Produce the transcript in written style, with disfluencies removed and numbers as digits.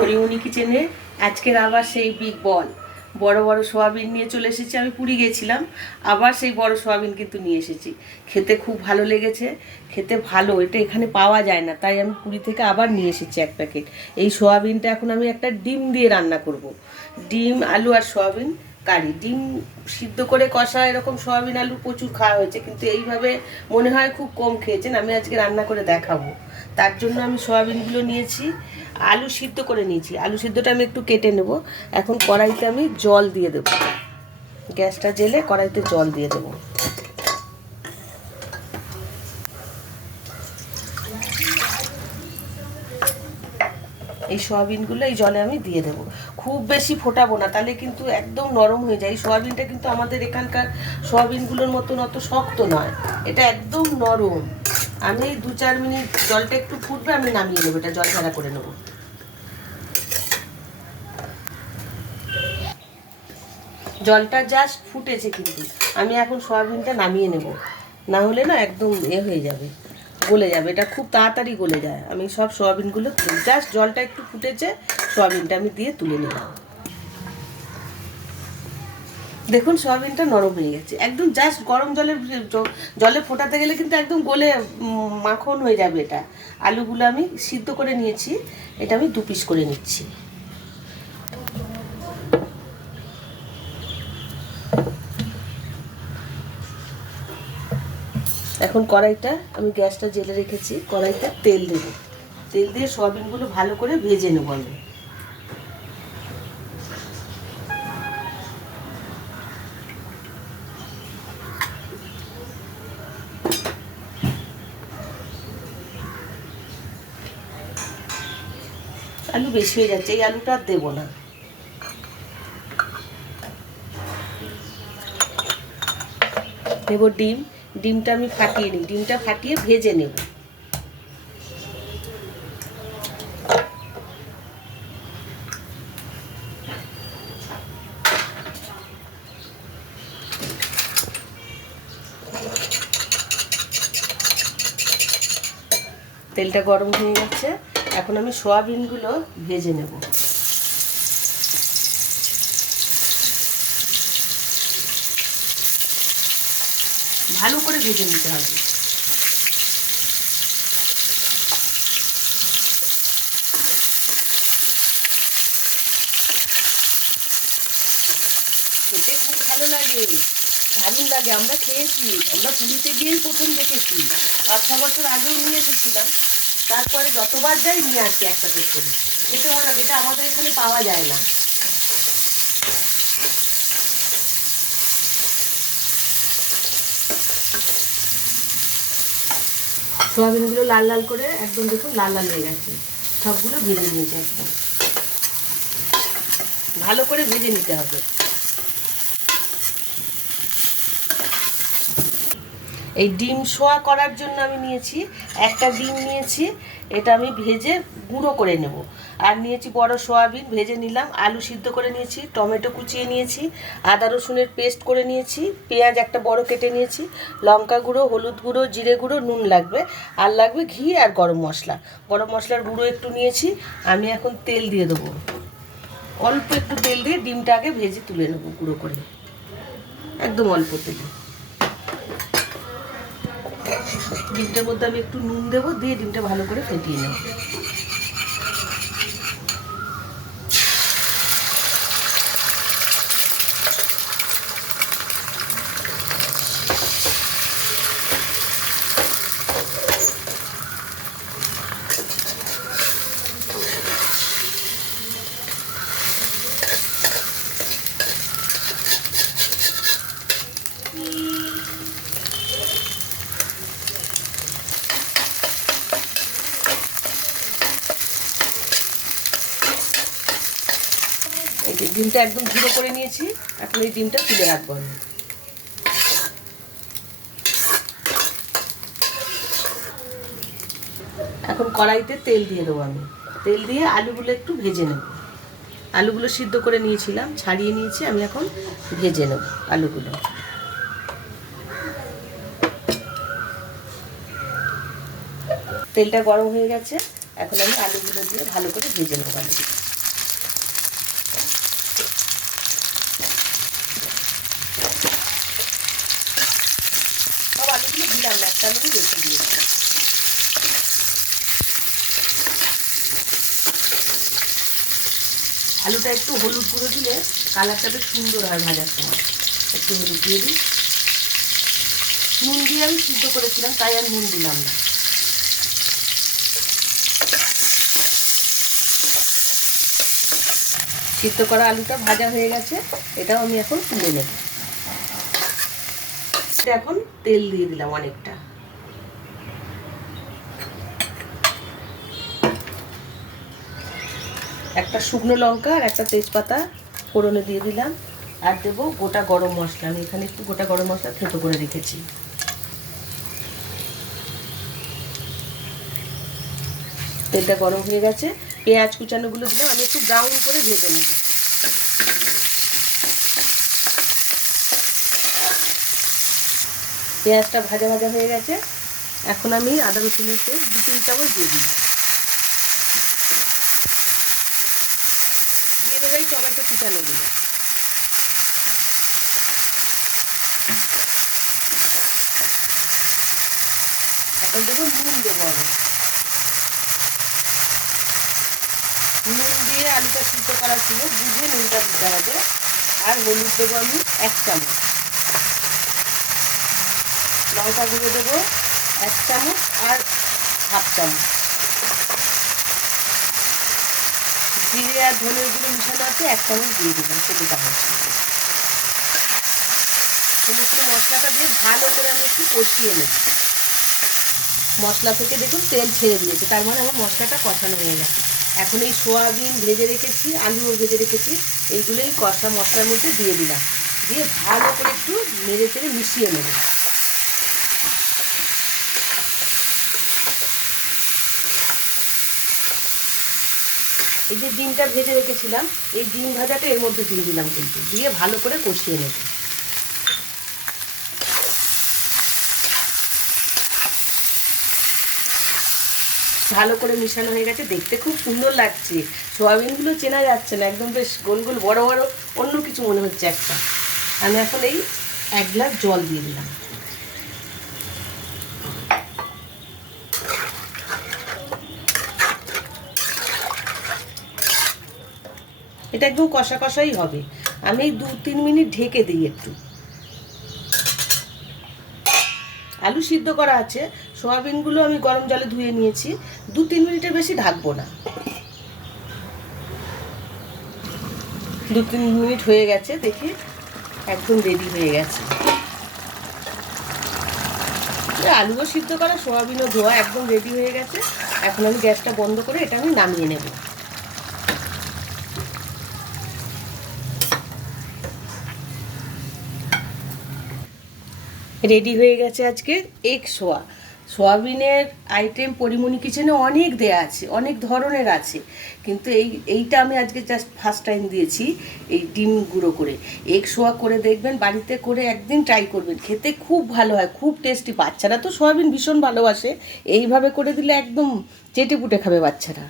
পরিমণি কিচেনে আজকের আবার সেই বিগ বল বড় বড় সোয়াবিন নিয়ে চলে এসেছি। আমি পুরী গেছিলাম, আবার সেই বড় সোয়াবিন কিন্তু নিয়ে এসেছি। খেতে খুব ভালো লেগেছে, খেতে ভালো, এটা এখানে পাওয়া যায় না, তাই আমি পুরী থেকে আবার নিয়ে এসেছি এক প্যাকেট। এই সোয়াবিনটা এখন আমি একটা ডিম দিয়ে রান্না করব। ডিম আলু আর সোয়াবিন কারি। ডিম সিদ্ধ করে কষা এরকম সোয়াবিন আলু প্রচুর খাওয়া হয়েছে, কিন্তু এইভাবে মনে হয় খুব কম খেয়েছেন। আমি আজকে রান্না করে দেখাবো, তার জন্য আমি সোয়াবিনগুলো নিয়েছি, আলু সিদ্ধ করে নিয়েছি। আলু সিদ্ধটা আমি একটু কেটে নেব। এখন কড়াইতে আমি জল দিয়ে দেবো, গ্যাসটা জেলে কড়াইতে জল দিয়ে দেবো। এই সোয়াবিনগুলো এই জলে আমি দিয়ে দেবো। খুব বেশি ফোটাবো না, তাহলে কিন্তু একদম নরম হয়ে যায়। এই সোয়াবিনটা কিন্তু আমাদের এখানকার সোয়াবিনগুলোর মতন অত শক্ত নয়, এটা একদম নরম। আমি 2-4 মিনিট জলটা একটু ফুটবে, আমি নামিয়ে নেবো, এটা জল ছাড়া করে নেবো। জলটা জাস্ট ফুটেছে, কিন্তু আমি এখন সোয়াবিনটা নামিয়ে নেব, না হলে না একদম হয়ে যাবে, গলে যাবে। এটা খুব তাড়াতাড়ি গলে যায়। আমি সব সোয়াবিনগুলো জাস্ট জলটা একটু ফুটেছে, সোয়াবিনটা আমি দিয়ে তুলে নিলাম। দেখুন সোয়াবিনটা নরম হয়ে গেছে একদম। জাস্ট গরম জলে ফোটাতে গেলে কিন্তু একদম গলে মাখন হয়ে যাবে এটা। আলুগুলো আমি সিদ্ধ করে নিয়েছি, এটা আমি 2 পিস করে নিচ্ছি। এখন কড়াইটা আমি গ্যাসটা জেলে রেখেছি, কড়াইতে তেল দেব। তেল দিয়ে সোয়াবিনগুলো ভালো করে ভেজে নেব আমি। আলু বেশি হয়ে যাচ্ছে, এই আলুটা আর দেবো না। নেব ডিম। ডিমটা আমি ফাটিয়ে নিই, ডিমটা ফাটিয়ে ভেজে নেব। তেলটা গরম হয়ে গেছে, এখন আমি সোয়াবিনগুলো ভেজে নেব। ভালো করে ভেজে নিতে হবে। খেতে খুব ভালো লাগে, দারুণ লাগে। আমরা খেয়েছি, আমরা পুরীতে গিয়েই প্রথম দেখেছি। 5-6 বছর আগেও নিয়ে এসেছিলাম, তারপরে যতবার যাই নিয়ে আসি একটা পেট করে। খেতে ভালো লাগে, এটা আমাদের এখানে পাওয়া যায় না। সোয়াবিনগুলো লাল লাল করে একদম দেখুন লাল লাল হয়ে গেছে, সবগুলো ভেজে নিয়েছে একদম। ভালো করে ভেজে নিতে হবে। এই ডিম সোয়া করার জন্য আমি নিয়েছি একটা ডিম নিয়েছি, এটা আমি ভেজে গুঁড়ো করে নেব। আর নিয়েছি বড় সোয়াবিন, ভেজে নিলাম। আলু সিদ্ধ করে নিয়েছি, টমেটো কুচিয়ে নিয়েছি, আদা রসুনের পেস্ট করে নিয়েছি, পেঁয়াজ একটা বড় কেটে নিয়েছি, লঙ্কা গুঁড়ো, হলুদ গুঁড়ো, জিরে গুঁড়ো, নুন লাগবে, আর লাগবে ঘি আর গরম মশলা। গরম মশলার গুঁড়ো একটু নিয়েছি। আমি এখন তেল দিয়ে দেবো, অল্প একটু তেল দিয়ে ডিমটা আগে ভেজে তুলে নেবো গুঁড়ো করে, একদম অল্প তেলে। ডিমটার মধ্যে আমি একটু নুন দেবো, দিয়ে ডিমটা ভালো করে ফেটিয়ে নেব। এই যে ডিমটা একদম গুঁড়ো করে নিয়েছি, এখন এই ডিমটা তুলে রাখবো আমি। এখন কড়াইতে তেল দিয়ে দেবো আমি। তেল দিয়ে আলুগুলো একটু ভেজে নেব। আলুগুলো সিদ্ধ করে নিয়েছিলাম, ছাড়িয়ে নিয়েছি, আমি এখন ভেজে নেব আলুগুলো। তেলটা গরম হয়ে গেছে, এখন আমি আলুগুলো দিয়ে ভালো করে ভেজে নেব আলুগুলো। একটা নুন বেশি দিয়েছি। আলুটা একটু হলুদ গুঁড়ো দিলে কালারটা বেশ সুন্দর হয় ভাজার সময়। একটু হলুদ দিয়ে দিই। নুন দিয়ে আমি সিদ্ধ করেছিলাম, তাই আর নুন দিলাম না। সিদ্ধ করা আলুটা ভাজা হয়ে গেছে, এটাও আমি এখন তুলে নেব। এখন তেল দিয়ে দিলাম অনেকটা। একটা শুকনো লঙ্কা আর একটা তেজপাতা ফোড়নে দিয়ে দিলাম। আর দেবো গোটা গরম মশলা। আমি এখানে একটু গোটা গরম মশলা থেতো করে রেখেছি। তেলটা গরম হয়ে গেছে, পেঁয়াজ কুচানোগুলো দিলাম। আমি একটু ব্রাউন করে ভেজে নেব। পেঁয়াজটা ভাজা ভাজা হয়ে গেছে, এখন আমি আদা রসুনের পেস্ট 2-3 চামচ দিয়ে দিই। দিয়ে দেবো এই টমেটো কুচানোগুলো। এখন দেবো নুন, দেবো আমি নুন দিয়ে আলুটা সিদ্ধ করা ছিল, বুঝে নুনটা দিতে হবে। আর হলুদ দেবো আমি 1 চামচ, লঙ্কা গুঁড়ো দেবো 1 চামচ আর 1/2 চামচ, জিরে আর ধনের গুঁড়ো মিশানো আছে 1 চামচ দিয়ে দিলাম। সেটা হচ্ছে সমস্ত মশলাটা দিয়ে ভালো করে আমি একটু কষিয়ে নেব। মশলা থেকে দেখুন তেল ছেড়ে দিয়েছে, তার মানে আমার মশলাটা কষানো হয়ে গেছে। এখন এই সোয়াবিন ভেজে রেখেছি, আলুও ভেজে রেখেছি, এইগুলোই কষা মশলার মধ্যে দিয়ে দিলাম। দিয়ে ভালো করে একটু নেড়ে চেড়ে মিশিয়ে নেব। এই যে ডিমটা ভেজে রেখেছিলাম, এই ডিম ভাজাটা এর মধ্যে দিয়ে দিলাম, কিন্তু দিয়ে ভালো করে কষিয়ে নেব। ভালো করে মিশানো হয়ে গেছে, দেখতে খুব সুন্দর লাগছে। সোয়াবিনগুলো চেনা যাচ্ছে না, একদম বেশ গোল গোল বড় বড়, অন্য কিছু মনে হচ্ছে একটা। আমি এখন এই 1 গ্লাস জল দিয়ে দিলাম। এটা একদম কষা কষাই হবে। আমি 2-3 মিনিট ঢেকে দিই একটু। আলু সিদ্ধ করা আছে, সোয়াবিনগুলো আমি গরম জলে ধুয়ে নিয়েছি। 2-3 মিনিটের বেশি ঢাকবো না। 2-3 মিনিট হয়ে গেছে, দেখি একদম রেডি হয়ে গেছে। আলুও সিদ্ধ করা, সোয়াবিনও ধোয়া, একদম রেডি হয়ে গেছে। এখন আমি গ্যাসটা বন্ধ করে এটা আমি নামিয়ে নেব। রেডি হয়ে গেছে আজকে এগ সোয়া। সোয়াবিনের আইটেম পরিমণি কিচেনে অনেক দেয়া আছে, অনেক ধরনের আছে, কিন্তু এইটা আমি আজকে জাস্ট ফার্স্ট টাইম দিয়েছি। এই ডিম গুঁড়ো করে এগ সোয়া করে দেখবেন, বাড়িতে করে একদিন ট্রাই করবেন, খেতে খুব ভালো হয়, খুব টেস্টি। বাচ্চারা তো সোয়াবিন ভীষণ ভালোবাসে, এইভাবে করে দিলে একদম চেটে পুটে খাবে বাচ্চারা।